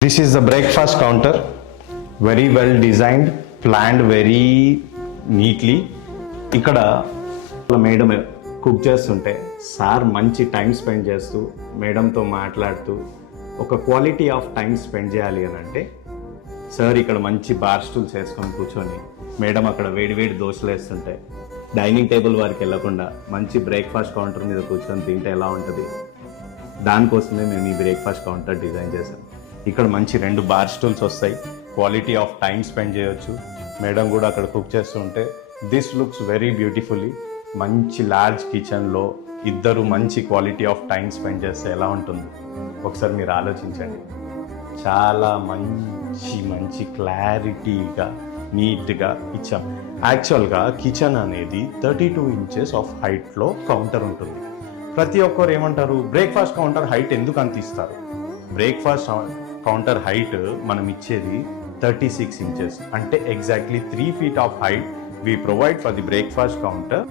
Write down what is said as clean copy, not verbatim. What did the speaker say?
This is the breakfast counter, very well designed, planned very neatly. ఇక్కడ madam cook చేస్తుంటే sir మంచి time spend చేస్తూ మేడంతో మాట్లాడుతూ ఒక క్వాలిటీ ఆఫ్ టైం స్పెండ్ చేయాలి అని అంటే సార్ ఇక్కడ మంచి బార్ స్టూల్స్ వేసుకొని కూర్చొని మేడం అక్కడ వేడివేడి దోశలు వేస్తుంటే డైనింగ్ టేబుల్ వారికి వెళ్ళకుండా మంచి బ్రేక్ఫాస్ట్ కౌంటర్ మీద కూర్చొని తింటే ఎలా ఉంటుంది, దానికోసమే మేము ఈ బ్రేక్ఫాస్ట్ కౌంటర్ డిజైన్ చేశాం. ఇక్కడ మంచి 2 బార్ స్టూల్స్ వస్తాయి, క్వాలిటీ ఆఫ్ టైం స్పెండ్ చేయొచ్చు. మేడం కూడా అక్కడ కుక్ చేస్తుంటే దిస్ లుక్స్ వెరీ బ్యూటిఫుల్లీ. మంచి లార్జ్ కిచెన్లో ఇద్దరు మంచి క్వాలిటీ ఆఫ్ టైం స్పెండ్ చేస్తే ఎలా ఉంటుంది ఒకసారి మీరు ఆలోచించండి. చాలా మంచి క్లారిటీగా నీట్గా ఇచ్చాం. యాక్చువల్గా కిచెన్ అనేది 32 ఇంచెస్ ఆఫ్ హైట్లో కౌంటర్ ఉంటుంది. ప్రతి ఒక్కరు ఏమంటారు, బ్రేక్ఫాస్ట్ కౌంటర్ హైట్ ఎందుకు అంత ఇస్తారు? బ్రేక్ఫాస్ట్ కౌంటర్ హైట్ మనం ఇచ్చేది 36 ఇంచెస్, అంటే exactly 3 feet of height we provide for the breakfast counter.